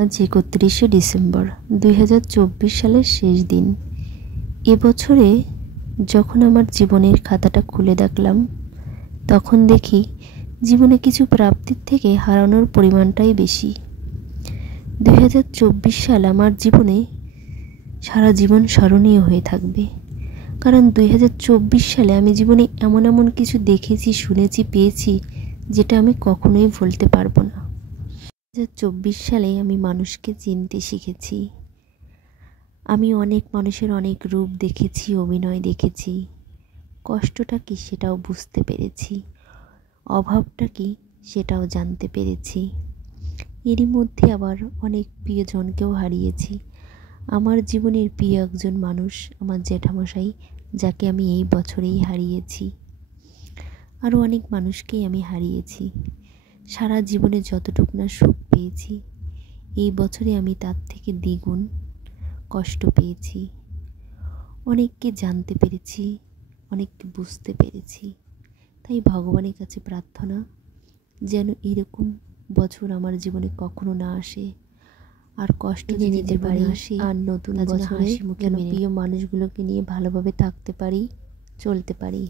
আজ ৩১শে ডিসেম্বর ২০২৪ সালের শেষ দিন। এবছরে যখন আমার জীবনের খাতাটা খুলে দেখলাম, তখন দেখি জীবনে কিছু প্রাপ্তির থেকে হারানোর পরিমাণটাই বেশি। ২০২৪ সাল আমার জীবনে সারা জীবন স্মরণীয় হয়ে থাকবে, কারণ ২০২৪ সালে আমি জীবনে এমন এমন কিছু দেখেছি, শুনেছি, পেয়েছি যেটা আমি কখনোই ভুলতে পারবো না। ২০২৪ সালে আমি মানুষকে চিনতে শিখেছি। আমি অনেক মানুষের অনেক রূপ দেখেছি, অভিনয় দেখেছি। কষ্টটা কি সেটাও বুঝতে পেরেছি, অভাবটা কি সেটাও জানতে পেরেছি। এরই মধ্যে আবার অনেক প্রিয়জনকেও হারিয়েছি। আমার জীবনের প্রিয় একজন মানুষ আমার জ্যাঠামশাই, যাকে আমি এই বছরেই হারিয়েছি। আরও অনেক মানুষকেই আমি হারিয়েছি। সারা জীবনে যতটুকু না সুখ পেয়েছি, এই বছরে আমি তার থেকে দ্বিগুণ কষ্ট পেয়েছি। অনেককে জানতে পেরেছি, অনেককে বুঝতে পেরেছি। তাই ভগবানের কাছে প্রার্থনা যেন এরকম বছর আমার জীবনে কখনো না আসে, আর কষ্ট নিতে পারি, আর নতুন বছরে যেন প্রিয় মানুষগুলোকে নিয়ে ভালোভাবে থাকতে পারি, চলতে পারি।